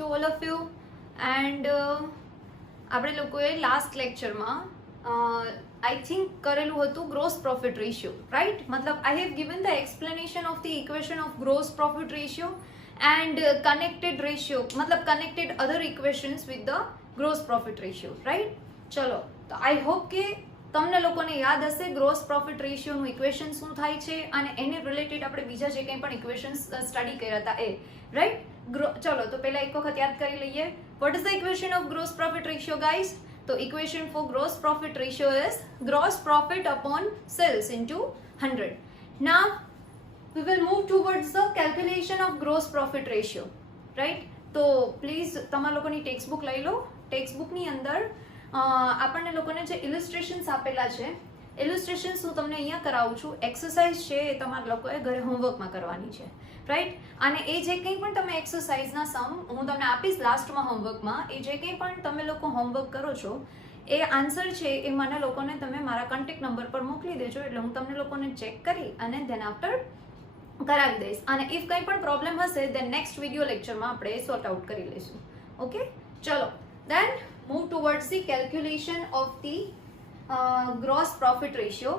to all of you. And આપણે લોકોએ લાસ્ટ લેક્ચરમાં આઈ થિંક કરેલું હતું ગ્રોસ પ્રોફિટ રેશિયો, રાઈટ? મતલબ I have given the explanation of the equation of gross profit ratio and connected ratio, મતલબ connected other equations with the gross profit ratio, right? ચલો, તો I hope કે તમને લોકોને યાદ હશે ગ્રોસ પ્રોફિટ રેશિયોનું ઇક્વેશન શું થાય છે અને એને રિલેટેડ આપણે બીજા જે કંઈ પણ ઇક્વેશન્સ સ્ટડી કર્યા હતા એ, રાઈટ? ચલો, તો પહેલા એક વખત યાદ કરી લઈએ. What is the equation of gross profit ratio, guys? તો equation for gross profit ratio is gross profit upon sales into 100. Now we will move towards the calculation of gross profit ratio, right? તો પ્લીઝ તમારા લોકોની text book લઈ લો. ટેક્સ્ટ બુકની અંદર આપણને લોકોને જે ઇલિસ્ટ્રેશન્સ આપેલા છે, ઇલિસ્ટ્રેશન્સ હું તમને અહીંયા કરાવું છું. એક્સરસાઇઝ છે એ તમારા લોકોએ ઘરે હોમવર્કમાં કરવાની છે, રાઈટ? અને એ જે કંઈ પણ તમે એક્સરસાઇઝના સમ હું તમને આપીશ લાસ્ટમાં હોમવર્કમાં, એ જે કંઈ પણ તમે લોકો હોમવર્ક કરો છો એ આન્સર છે એ મને લોકોને તમે મારા કોન્ટેક્ટ નંબર પર મોકલી દેજો, એટલે હું તમને લોકોને ચેક કરી અને દેન આફ્ટર કરાવી દઈશ. અને ઇફ કંઈ પણ પ્રોબ્લેમ હશે દેન નેક્સ્ટ વિડીયો લેક્ચરમાં આપણે સોર્ટ આઉટ કરી લઈશું. ઓકે, ચલો, દેન move towards the calculation of the gross profit ratio.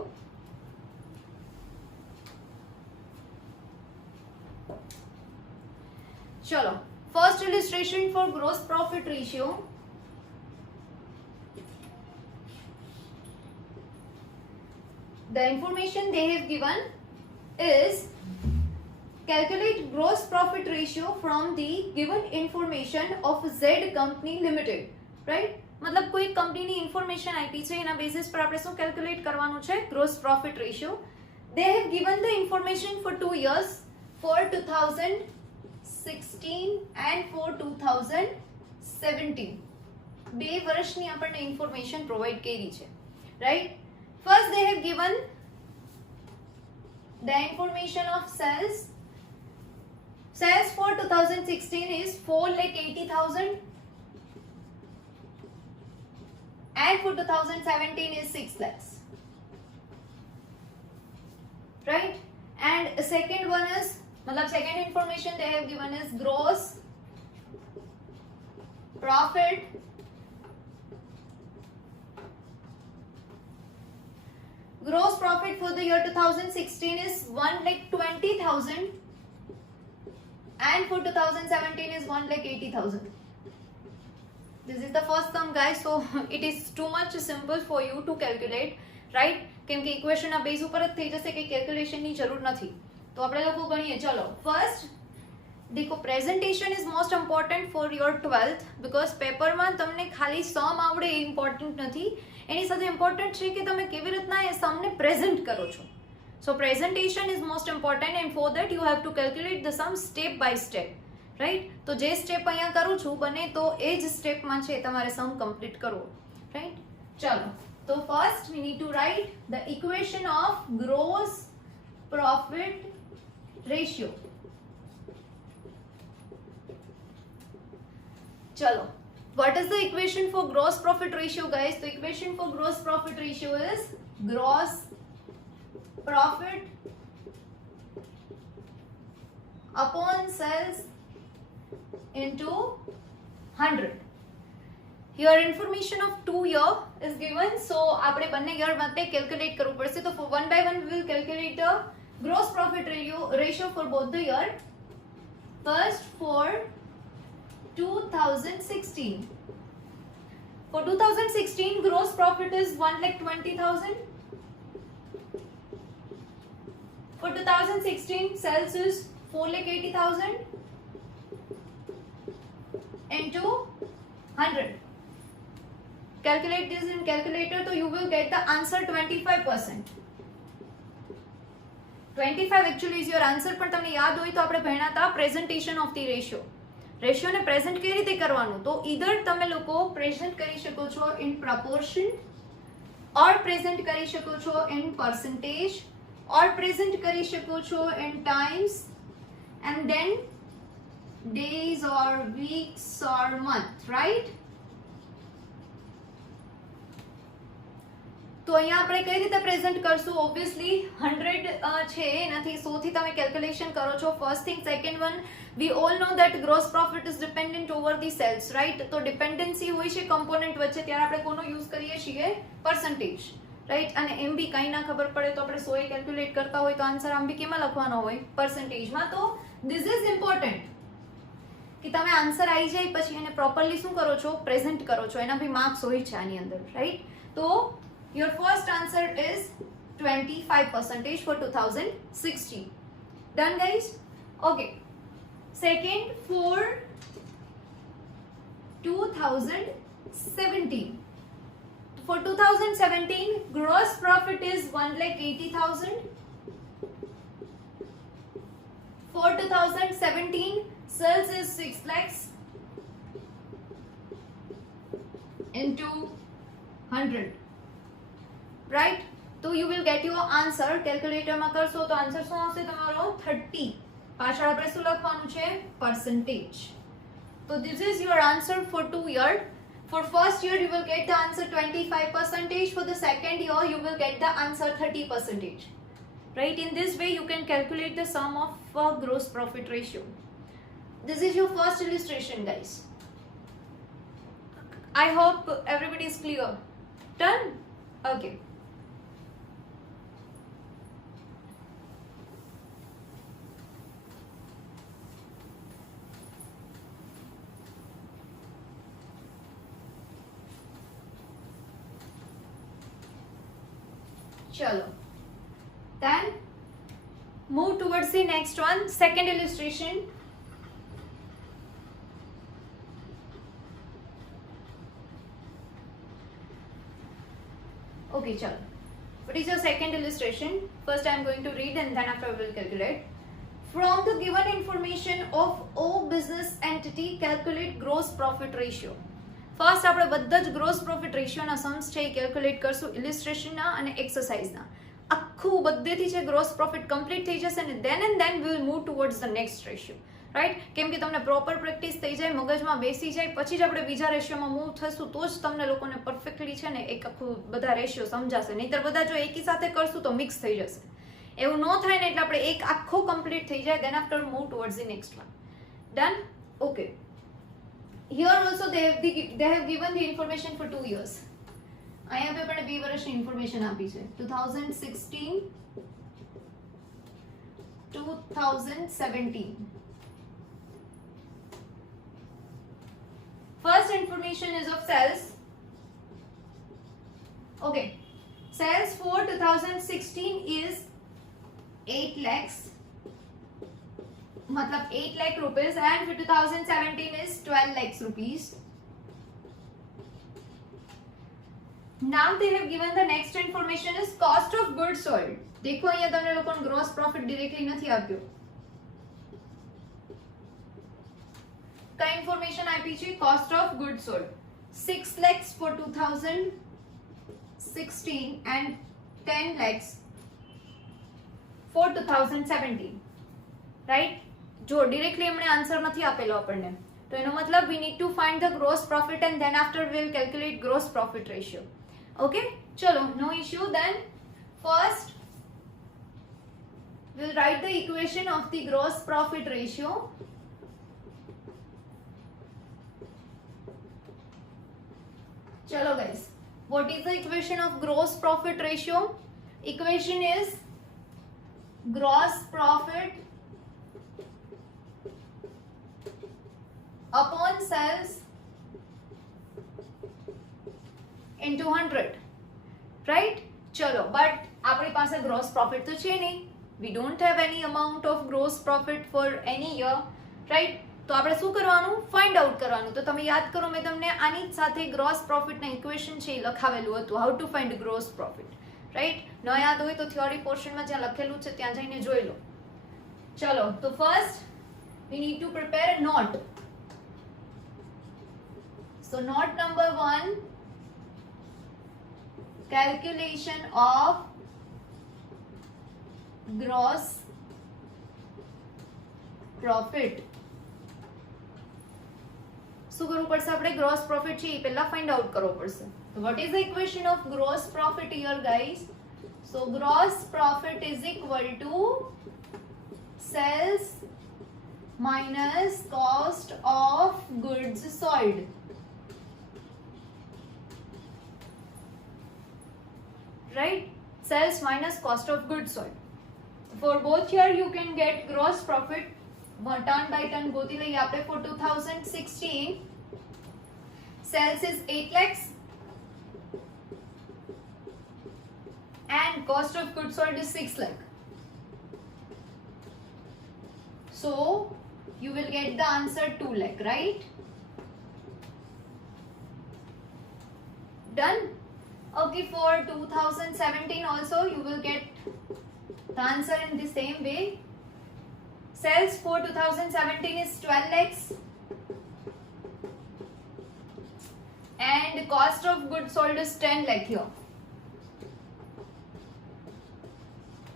Chalo, first illustration for gross profit ratio. The information they have given is calculate gross profit ratio from the given information of Z Company Limited. Right? મતલબ કોઈ કંપનીની ઇન્ફોર્મેશન આપી છે, એના બેસિસ પર આપણે શું calculate કરવાનું છે? Gross profit ratio. They have given the information for 2 years, for 2016 and for 2017. 2 વર્ષની આપણને ઇન્ફોર્મેશન પ્રોવાઈડ કરી છે, right? First they have given the information of sales. Sales for 2016 is 4,80,000 and for 2017 is 6 lakhs, right? And second one is, matlab second information they have given is gross profit for the year 2016 is 1,20,000 and for 2017 is 1,80,000. This is the first term, guys, so it is too much simple for you to calculate, right? કેમ કે ઇક્વેશનના બેઝ ઉપર જ થઈ જશે, કે કેલ્ક્યુલેશનની જરૂર નથી. તો આપણે લોકો ગણીએ. ચલો, ફર્સ્ટ દેખો, presentation is most important for your 12th, because પેપરમાં તમને ખાલી સમ આવડે એ ઇમ્પોર્ટન્ટ નથી, એની સાથે ઇમ્પોર્ટન્ટ છે કે તમે કેવી રીતના એ સમને પ્રેઝન્ટ કરો છો. So presentation is most important and for that you have to calculate the sum step by step, right? તો જે સ્ટેપ અહીંયા કરું છું બને તો એ જ સ્ટેપમાં છે તમારે સમ કમ્પ્લીટ કરવો, રાઈટ? ચાલો, તો first we need two write the equation of gross profit ratio. ચલો, what is the equation for gross profit ratio, guys? The equation for gross profit ratio is gross profit upon sales into 100. Here information of 2 year is given, so આપણે બંને યર માટે કેલ્ક્યુલેટ કરવું પડશે. તો for 1 by 1 we will calculate the gross profit ratio for both the year. First for 2016. For 2016 gross profit is 1,20,000. For 2016 sales is 4,80,000 into 100. Calculate this in calculator, so you will get the answer 25%. 25 actually is your answer. પણ તમને યાદ હોય તો આપણે ભણ્યા હતા presentation of the ratio. રેશિયોને present કેવી રીતે કરવાનું? તો ઈધર તમે લોકો પ્રેઝન્ટ કરી શકો છો ઇન પ્રપોર્શન, ઓર પ્રેઝન્ટ કરી શકો છો ઇન પર્સન્ટેજ, ઓર પ્રેઝન્ટ કરી શકો છો in times, and then days or weeks or month, right? તો અહીંયા આપણે કઈ રીતે પ્રેઝન્ટ કરશું? ઓબ્વિયસલી 100 છે એનાથી 100 થી તમે કેલ્ક્યુલેશન કરો છો. First thing. Second one, we all know that gross profit is dependent over the sales, right? તો ડિપેન્ડન્સી હોય છે કમ્પોનન્ટ વચ્ચે, ત્યારે આપણે કોનો યુઝ કરીએ છીએ? Percentage, right? અને એમ બી કઈ ના ખબર પડે તો આપણે 100 કેલ્ક્યુલેટ કરતા હોય તો આન્સર આમ બી કેમાં લખવાનો હોય? પર્સન્ટેજમાં. તો ધીસ ઇઝ ઇમ્પોર્ટન્ટ કે તમે આન્સર આવી જાય પછી એને પ્રોપરલી શું કરો છો? પ્રેઝન્ટ કરો છો. એના બી માર્ક્સ હોય છે આની અંદર, રાઈટ? તો your first answer is 25% for 2016. Done, guys? Okay. Second, for 2017. For 2017, gross profit is 1,80,000. For 2017, sales is 6 lakhs into 100. Right? તો you will get your answer. કેલ્ક્યુલેટરમાં કરશો તો આન્સર શું આવશે તમારો? 30. પાછળ આપણે શું લખવાનું છે? પર્સન્ટેજ. તો this is your answer for 2 year. For first year you will get the answer 25%. For the second year you will get the answer 30%. Right? In this way you can calculate the sum of gross profit ratio. This is your first illustration, guys. I hope everybody is clear. Done? Okay. Chalo. Then move towards the next one. Second illustration. Okay, chalo. What is your second illustration? First I am going to read and then after we will calculate. From the given information of O business entity, calculate gross profit ratio. First આપણે બધા જ gross profit રેશિયોના સમ્સ છે એ કેલ્ક્યુલેટ કરશું ઇલિસ્ટ્રેશનના અને એક્સરસાઇઝના. આખું બધેથી છે ગ્રોસ પ્રોફિટ કમ્પ્લીટ થઈ જશે અને then and then we will move towards the next ratio, right? કેમ કે તમને પ્રોપર પ્રેક્ટિસ થઈ જાય, મગજમાં બેસી જાય, પછી જ આપણે બીજા રેશિયોમાં મૂવ થશું તો જ તમને લોકોને પરફેક્ટલી છે ને એક આખું બધા રેશિયો સમજાશે. નહીંતર બધા જો એકી સાથે કરશું તો મિક્સ થઈ જશે. એવું ન થાય ને એટલે આપણે એક આખો કમ્પ્લીટ થઈ જાય, then after move towards the next one. Done? Okay. Here also they have given the information for 2 years. અહીંયા पे આપણે 2 વર્ષની ઇન્ફોર્મેશન આપી છે. 2016 2017. First information is of sales. Okay. Sales for 2016 is 8 lakhs. मतलब 8 lakh rupees, and for 2017 is 12 lakhs rupees. Now they have given the next information is cost of goods sold. देखो અહીંયા તમને લોકોને gross profit directly નથી આપ્યો. કઈ ઇન્ફોર્મેશન આપી છે? cost of goods sold 6 lakhs for 2016 and 10 lakhs for 2017, right? જો ડિરેક્ટલી એમણે આન્સર નથી આપેલો આપણને, તો એનો મતલબ we need to find the gross profit and then after we will calculate gross profit ratio. Okay, ચલો, no issue. Then first we'll write the equation of the gross profit ratio. Chalo guys, what is the equation of gross profit ratio? Equation is gross profit upon sales into 100, right? ચલો, બટ આપણી પાસે gross profit તો છે નહીં. we don't have any amount of gross profit for any year, right? તો આપણે શું કરવાનું? ફાઇન્ડ આઉટ કરવાનું. તો તમે યાદ કરો, મેં તમને આની જ સાથે ગ્રોસ પ્રોફિટના ઇક્વેશન છે એ લખાવેલું હતું, how to find gross profit, right? ન યાદ હોય તો થિયોરી પોર્શનમાં જ્યાં લખેલું છે ત્યાં જઈને જોઈ લો. ચલો, તો first we need to prepare a note. So note number 1, calculation of gross profit. શું કરવું પડશે આપણે? ગ્રોસ પ્રોફિટ છે એ પહેલા ફાઇન્ડ આઉટ કરવો પડશે. What is the equation of gross profit here, guys? So gross profit is equal to sales minus cost of goods sold. Right? Sales minus cost of goods sold. For both here you can get gross profit turn by turn गोती लगी आपने for 2016 sales is 8 lakhs and cost of goods sold is 6 lakh. So you will get the answer 2 lakh, right? Done. Okay, for 2017 also you will get the answer in the same way. Sales for 2017 is 12 lakhs and cost of goods sold is 10 lakh here.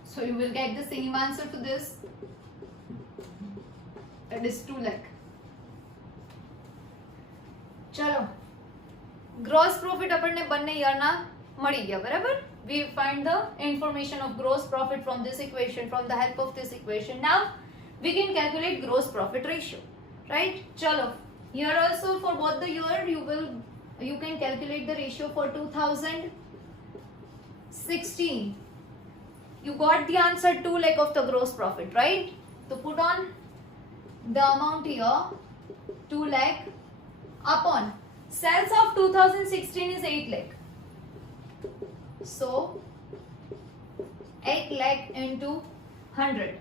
So you will get the same answer to this, that is 2 lakh. चलो gross profit આપણને બંને યરના મળી ગયા, બરાબર? We find the information of gross profit from this equation, from the help of this equation. Now we can calculate gross profit ratio, right? चलो here also for both the year you can calculate the ratio for 2016. You got the answer 2 lakh of the gross profit, right? So put on the amount here 2 lakh upon sales of 2016 is 8 lakh. So 8 lakh into 100.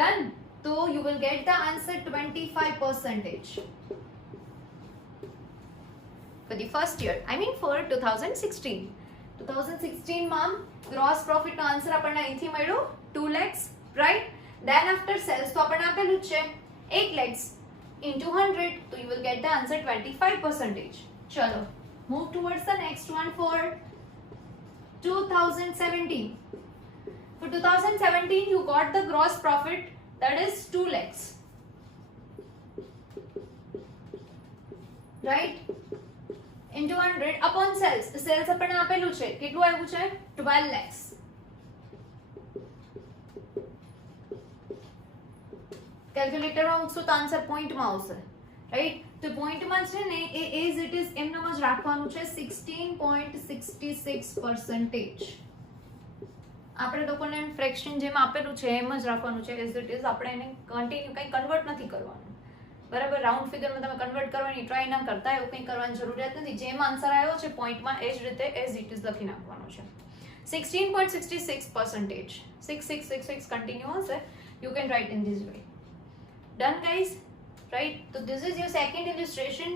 Done. So you will get the answer 25% for the first year. I mean for 2016. 2016 માં gross profit નો answer આપણને અહીંથી મળ્યો 2 lakhs, right? Then after sales તો આપણને આપેલું છે 8 lakhs into 100, so you will get the answer 25%. चलो move towards the next one for 2017. For 2017 you got the gross profit, that is 2 lakhs, right? Into 100 upon sales. Sales આપણને આપેલું છે કેટલું આવ્યું છે 12 lakhs. કેલ્ક્યુલેટર માં મૂકશો તો આન્સર પોઈન્ટ માં આવશે, રાઈટ? તો પોઈન્ટ માં છે ને એ એઝ ઇટ ઇઝ એમનામ જ રાખવાનું છે 16.66%. આપણે લોકોને ફ્રેક્શન જેમ આપેલું છે એમ જ રાખવાનું છે એઝ ઇટ ઇઝ. આપણે એને કન્ટિન્યુ કંઈ કન્વર્ટ નથી કરવાનું, બરાબર? રાઉન્ડ ફિગરમાં તમે કન્વર્ટ કરવાની ટ્રાય ના કરતા, એવું કંઈ કરવાની જરૂરિયાત નથી. જેમ આન્સર આવ્યો છે પોઈન્ટમાં એ જ રીતે એઝ ઇટ ઇઝ લખી નાખવાનો છે. 16.66%. 6666 કન્ટિન્યુ હશે. You can write in this way. Done, guys? Right? So this is your second illustration.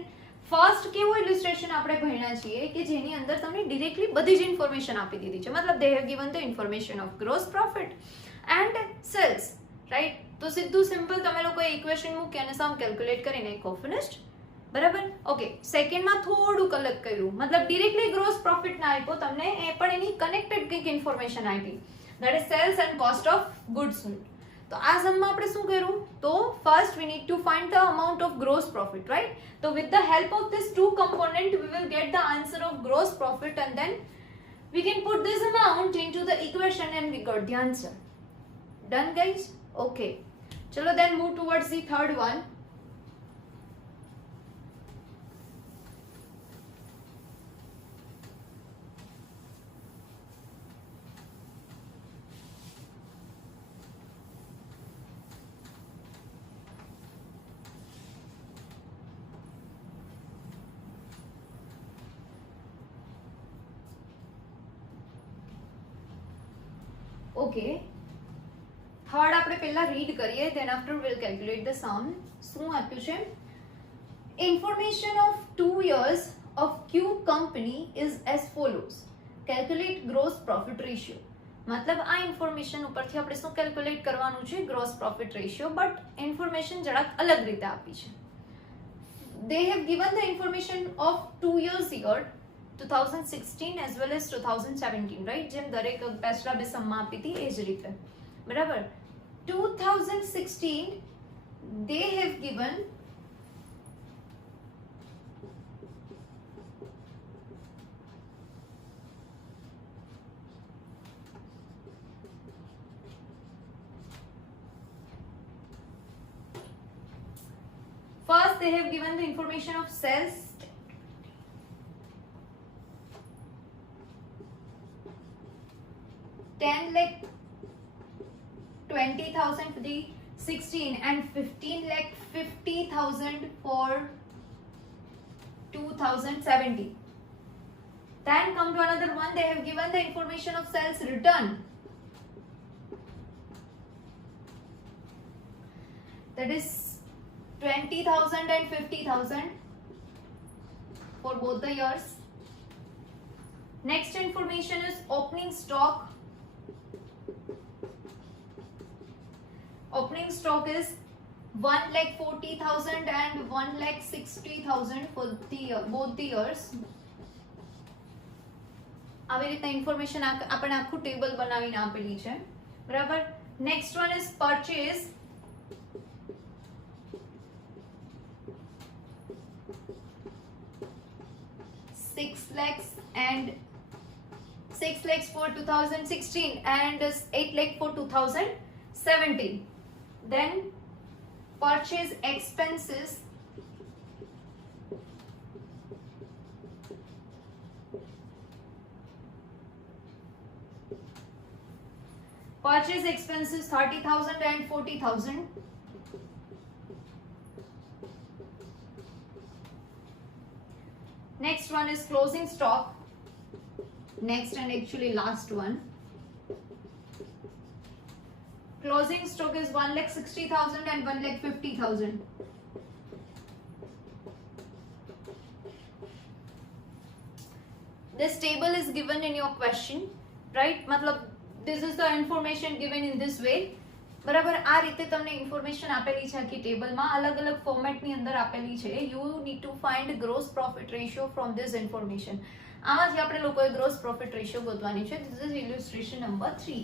First કેવો illustration આપણે ભણ્યા છીએ કે જેની અંદર તમને ડિરેક્ટલી બધી જ ઇન્ફોર્મેશન આપી દીધી છે. મતલબ they have given the information of gross profit and sales, right? તો સીધું સિમ્પલ તમે લોકોએ ઇક્વેશન મૂકી અને સમ કેલ્ક્યુલેટ કરી નાખો. ફિનિશ્ડ, બરાબર? ઓકે, સેકન્ડમાં થોડુંક અલગ કર્યું, મતલબ ડિરેક્ટલી ગ્રોસ પ્રોફિટ ના આપ્યો તમને, એ પણ એની કનેક્ટેડ કંઈક ઇન્ફોર્મેશન આપી, that is sales and cost of goods sold. તો આ સમમાં આપણે શું કર્યું? તો first we need to find the amount of gross profit, right? તો with the help of this two component we will get the answer of gross profit and then we can put this amount into the equation and we got the answer. Done, guys? Okay. Chalo then move towards the third one. Okay. Third આપણે પહેલા રીડ કરીએ, then after we'll calculate the sum. શું આપ્યું છે? Information of 2 years of Q company is as follows. Calculate gross profit ratio. मतलब આ ઇન્ફોર્મેશન ઉપરથી આપણે શું કેલ્ક્યુલેટ કરવાનું છે? Gross profit ratio. But information જરાક અલગ રીતે આપી છે. They have given the information of 2 years here, 2016 as well as 2017, right? જેમ દરેક પેસ્ટ્રા બે સમમાં આપી હતી એ જ રીતે, બરાબર? 2016 they have given first they have given the information of sales. $10 lakh 20,000 for the 16 and 15 lakh 50,000 for 2017. Then come to another one. They have given the information of sales return. That is 20,000 and 50,000 for both the years. Next information is opening stock. Opening stock is 1,40,000 and 1,60,000 for the both the years. આવી રીતના ઇન્ફોર્મેશન આપણે આખું ટેબલ બનાવીને આપેલી છે, બરાબર. Next one is purchase. $6 lakhs for 2016 and $8 lakh for 2017. Then purchase expenses. Purchase expenses 30,000 and 40,000. Next one is closing stock. Next and actually last one. Closing stock is 1,60,000 and 1,50,000. This table is given in your question, right? मतलब this is the information given in this way. બરાબર. આ રીતે તમને ઇન્ફોર્મેશન આપેલી છે આખી ટેબલમાં, અલગ અલગ ફોર્મેટની અંદર આપેલી છે. You need to find gross profit ratio from this information. આમાંથી આપણે લોકોએ ગ્રોસ પ્રોફિટ રેશિયો ગોતવાની છે. This is illustration number 3.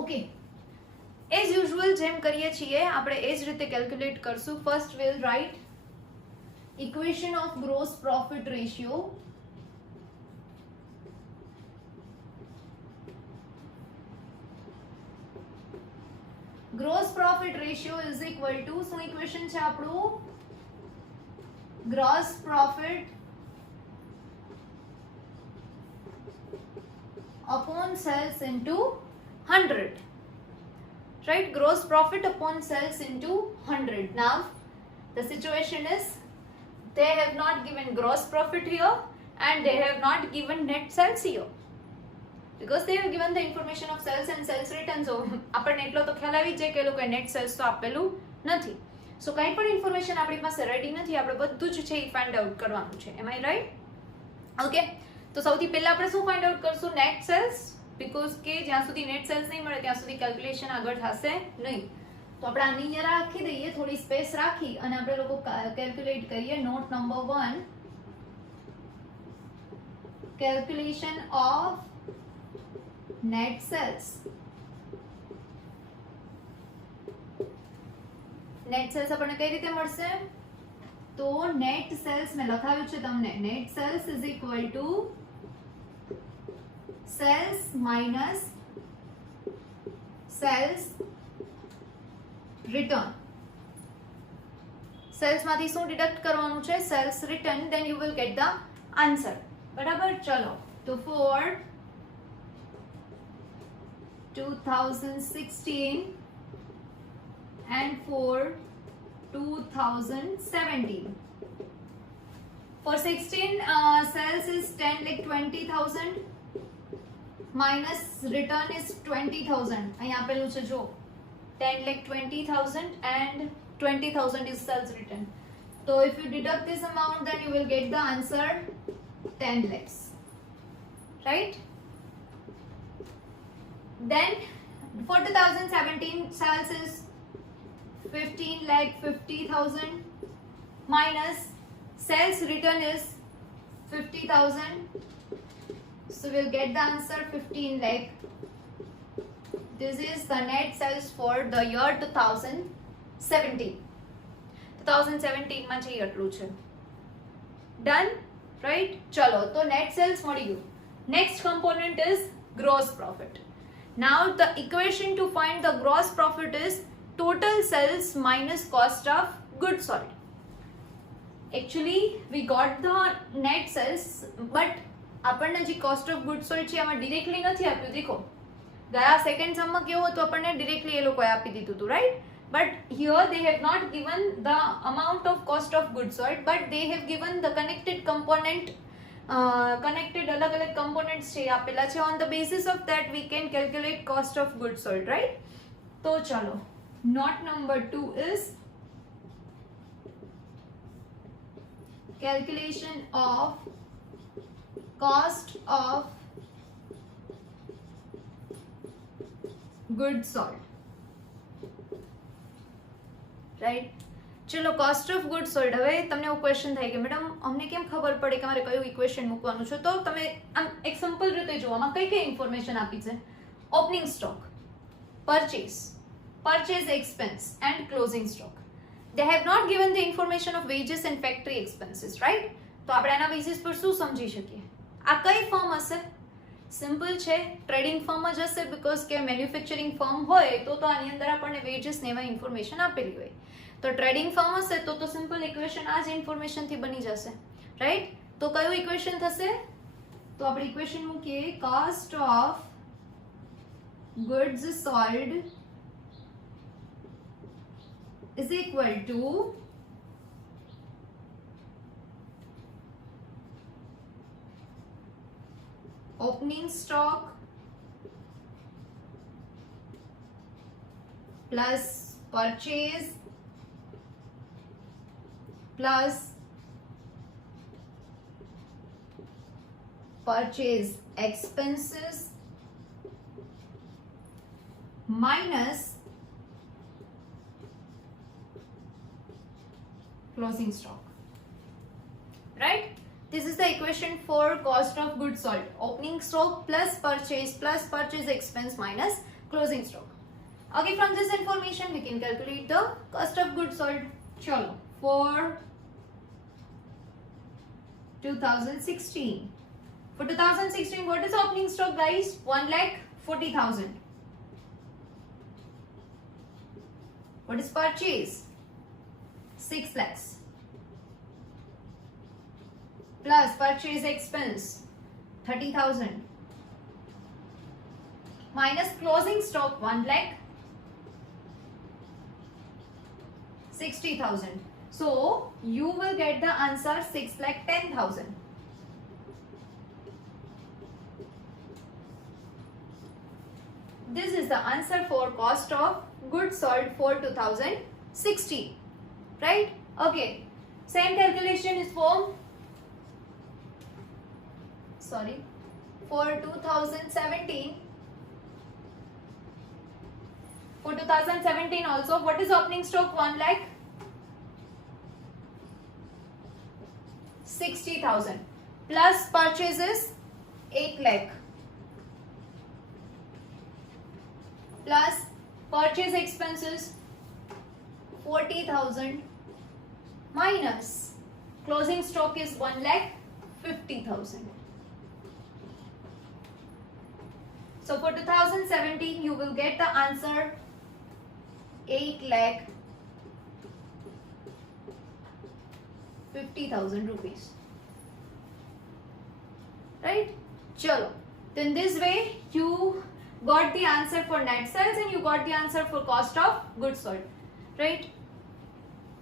Okay, as usual જેમ કરીએ છીએ આપણે એ જ રીતે કેલ્ક્યુલેટ કરશું. First will write equation of gross profit ratio. Gross profit ratio is equal to, so equation છે આપણું gross profit upon sales into 100, right? Gross profit upon sales into 100. Now the situation is they have not given gross profit here and they have not given net sales here, because they have given the information of sales and sales return. So આપણને એટલો તો ખ્યાલ આવી જાય કે એ લોકોએ net sales તો આપેલું નથી. સો કંઈ પણ ઇન્ફોર્મેશન આપણી પાસે રેડી નથી, આપણે બધું જ છે એ ફાઇન્ડ આઉટ કરવાનું છે. એમ આઈ રાઈટ? ઓકે, તો સૌથી પહેલા આપણે શું ફાઇન્ડ આઉટ કરશું? નેટ સેલ્સ, બીકોઝ કે જ્યાં સુધી નેટ સેલ્સ નહીં મળે ત્યાં સુધી કેલ્ક્યુલેશન આગળ થશે નહીં. તો આપણે આની અહીંયા રાખી દઈએ, થોડી સ્પેસ રાખી અને આપણે લોકો કેલ્ક્યુલેટ કરીએ. Note number 1, calculation of net sales. Net sales આપણને કઈ રીતે મળશે? તો નેટ સેલ્સ મેં લખાવ્યું છે તમને. Net sales is equal to sales minus sales return. Sales માંથી શું ડિડક્ટ કરવાનું છે? Sales return. Then you will get the answer. બરાબર. ચલો, તો ફોર 2016 and for 2017. For 16 sales is 10,20,000 minus return is 20,000. અહીંયા આપેલું છે જો 10,20,000 and 20,000 is sales return. So if you deduct this amount, then you will get the answer 10 lakhs, right? Then for 2017 sales is 15,50,000 minus sales return is 50,000. So we'll get the answer 15 lakh. This is the net sales for the year 2017. 2017 માં છે એટલું છે. Done, right? ચલો, તો net sales મળી ગયું. Next component is gross profit. Now the equation to find the gross profit is total sales minus cost of goods sold. Actually we got the net sales, but આપણને જે cost of goods sold છે આમાં ડિરેક્ટલી નથી આપ્યું. દેખો ગયા સેકન્ડ સમમાં કેવું હતું, આપણને ડિરેક્ટલી એ લોકોએ આપી દીધું હતું, right? But here they have not given the amount of cost of goods sold, but they have given the connected component, connected अलग अलग components છે આપેલા છે. On the basis of that we can calculate cost of goods sold, right? તો ચલો, note number 2 is calculation of cost of goods sold, right? ચલો, cost of good sold. હવે તમને એવો ક્વેશ્ચન થાય કે મેડમ અમને કેમ ખબર પડે કે મારે કયું ઇક્વેશન મૂકવાનું છે? તો તમે આમ એક સિમ્પલ રીતે જુઓ, આમાં કઈ કઈ ઇન્ફોર્મેશન આપી છે. Opening stock, purchase expense and closing stock. They have not given the information of wages and factory expenses, right? તો આપણે આના બેસિસ પર શું સમજી શકીએ? આ કઈ ફર્મ હશે? સિમ્પલ છે, ટ્રેડિંગ ફર્મ જ હશે, બીકોઝ કે મેન્યુફેક્ચરિંગ ફર્મ હોય તો આની અંદર આપણને વેજીસ ને એવા ઇન્ફોર્મેશન આપેલી હોય. તો ટ્રેડિંગ ફર્મ હશે તો સિમ્પલ ઇક્વેશન આ જ ઇન્ફોર્મેશનથી બની જશે, રાઈટ? તો કયું ઇક્વેશન થશે? તો આપણે ઇક્વેશન મૂકીએ, cost of goods sold is equal two opening stock plus purchase plus purchase expenses minus closing stock, right? This is the equation for cost of goods sold. Opening stock plus purchase expense minus closing stock. Okay, from this information we can calculate the cost of goods sold. Chalo, for 2016. For 2016, what is opening stock, guys? 1,40,000. What is purchase? 6 lakhs. Plus purchase expense 30,000 minus closing stock 1,60,000. So you will get the answer 6,10,000. This is the answer for cost of goods sold for 2016, right? Okay, same calculation is for for 2017. For 2017 also, what is opening stock? 1,60,000 plus purchases 8 lakh plus purchase expenses 40,000 minus closing stock is 1,50,000. So for 2017 you will get the answer 8,50,000 rupees, right? Chalo, then this way you got the answer for net sales and you got the answer for cost of goods sold, right?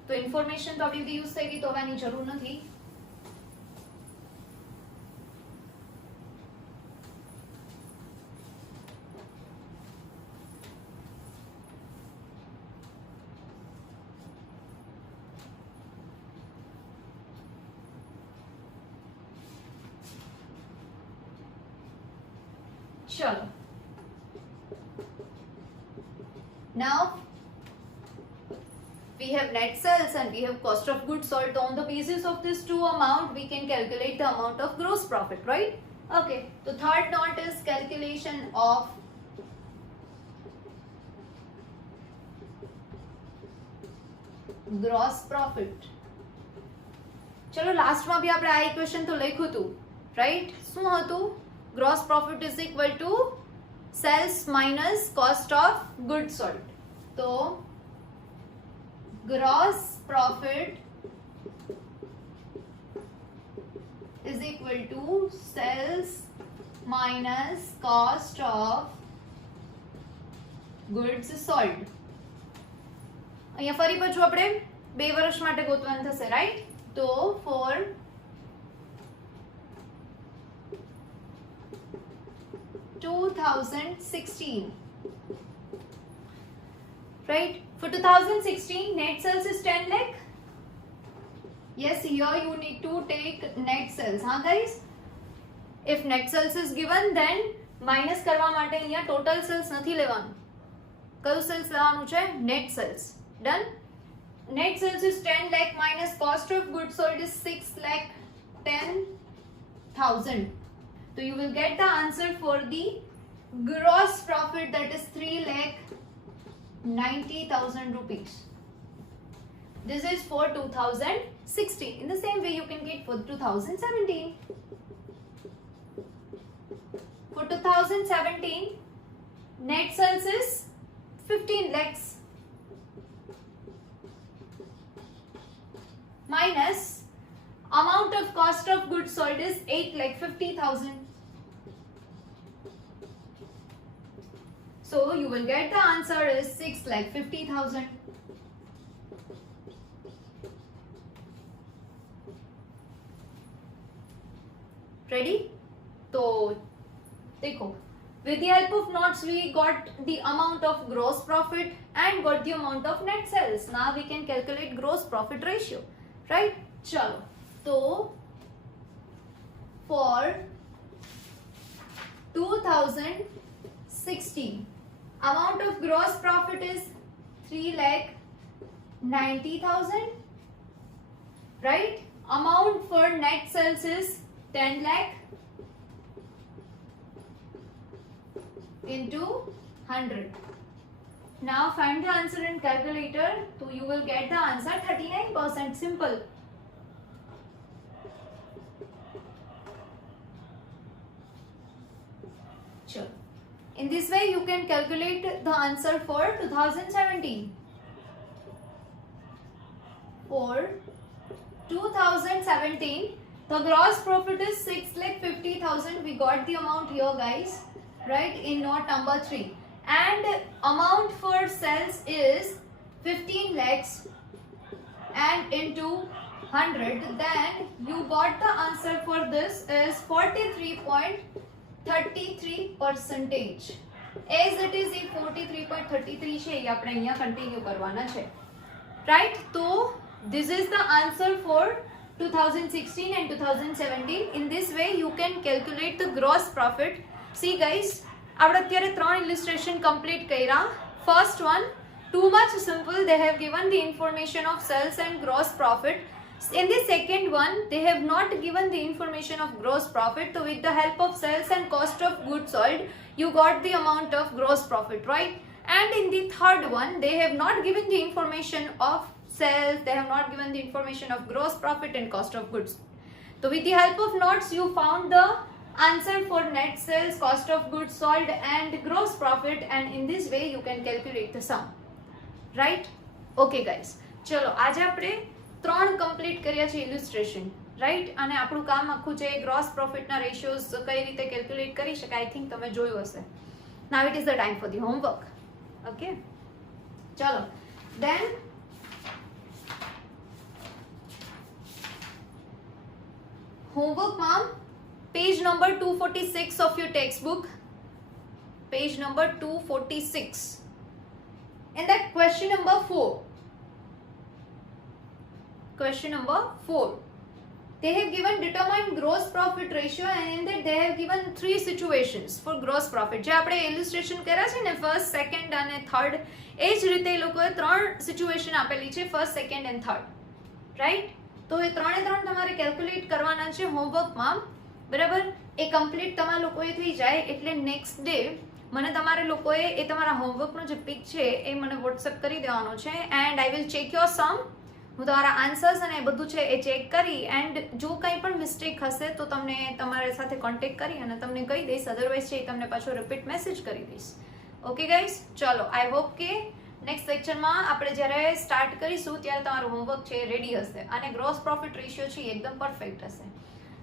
तो information तो अभी भी यूज करेगी तो हमें जरूर नहीं. Chalo. Now we have net sales and we have cost of goods sold. On the basis of this two amount, we can calculate the amount of gross profit, right? Okay. The third note is calculation of gross profit. चलो लास्ट में भी આપણે આ ઇક્વેશન તો લખ્યું હતું, રાઈટ? શું હતું? gross profit is equal to sales minus cost of good sold. તો gross profit is equal to sales minus cost of goods sold. અહીંયા ફરી પાછું આપણે 2 વર્ષ માટે ગોતવાનું થશે, રાઈટ? તો for 2016, right? For 2016 net sales is 10 lakh. Yes, here you need to take net sales. हाँ guys, if net sales is given, then minus કરવા માટે અહીંયા total sales નથી લેવાનું. કયું sales લેવાનું છે? Net sales. Done? Net sales is 10 lakh minus cost of goods sold is 6,10,000. So you will get the answer for the gross profit, that is 3,90,000 rupees. This is for 2016. In the same way you can get for 2017. For 2017, net sales is 15 lakhs minus amount of cost of goods sold is 8,50,000. So you will get the answer is 6,50,000. Ready? So देखो, with the help of notes we got the amount of gross profit and got the amount of net sales. Now we can calculate gross profit ratio, right? चलो, तो for 2016 amount of gross profit is 3,90,000, right? Amount for net sales is 10 lakh into 100. Now find the answer in calculator. So you will get the answer 39%. Simple. Sure. In this way you can calculate the answer for 2017. For 2017, the gross profit is 6,50,000. We got the amount here, guys, right, in note number 3. And amount for sales is 15 lakhs and into 100. Then you got the answer for this is 43.33%. As it is a 43.33 છે, એ આપણે અહીંયા કન્ટિન્યુ કરવાના છે, right? તો this is the answer for 2016 and 2017. In this way you can calculate the gross profit. See guys, આપણે અત્યારે 3 illustration complete કર્યા. First one, too much simple. They have given the information of sales and gross profit. In the second one, they have not given the information of gross profit. So with the help of sales and cost of goods sold, you got the amount of gross profit, right? And in the third one, they have not given the information of sales, they have not given the information of gross profit and cost of goods. So with the help of notes, you found the answer for net sales, cost of goods sold and gross profit, and in this way you can calculate the sum, right? Okay guys, ચલો આજે આપણે 3 કમ્પ્લીટ કર્યા છે ઇલિસ્ટ્રેશન, રાઈટ? અને આપણું કામ આખું છે ગ્રોસ પ્રોફિટના રેશિયોઝ કઈ રીતે કેલ્ક્યુલેટ કરી શકાય, આઈ થિંક તમે જોયું હશે. Now it is the time for the homework. Okay, ચલો દેન હોમવર્કમાં page number 246 of your textbook, page number 246, and that question number 4, they have given determine gross profit ratio, and in that they have given 3 situations for gross profit. જે આપણે illustration કર્યા છે ને, first, second અને third, એ જ રીતે એ લોકોએ 3 situation આપેલી છે, first, second and third, right? તો એ 3 તમારે કેલ્ક્યુલેટ કરવાના છે હોમવર્કમાં, બરાબર? એ કમ્પ્લીટ તમારા લોકોએ થઈ જાય એટલે નેક્સ્ટ ડે મને તમારે લોકોએ એ તમારા હોમવર્કનો જે પિક છે એ મને વોટ્સએપ કરી દેવાનો છે, and I will check your sum હું તમારા આન્સર્સ અને એ બધું છે એ ચેક કરી એન્ડ જો કંઈ પણ મિસ્ટેક હશે તો તમને તમારા સાથે કોન્ટેક્ટ કરી અને તમને કહી દઈશ, અધરવાઇઝ છે એ તમને પાછો રિપીટ મેસેજ કરી દઈશ. ઓકે ગાઈઝ, ચલો આઈ હોપ કે નેક્સ્ટ લેક્ચરમાં આપણે જ્યારે સ્ટાર્ટ કરીશું ત્યારે તમારું હોમવર્ક છે રેડી હશે અને ગ્રોસ પ્રોફિટ રેશિયો છે એકદમ પરફેક્ટ હશે,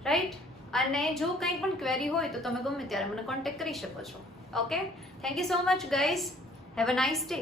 રાઈટ? અને જો કંઈ પણ ક્વેરી હોય તો તમે ગમે ત્યારે મને કોન્ટેક્ટ કરી શકો છો. Okay, thank you so much guys, have a nice day.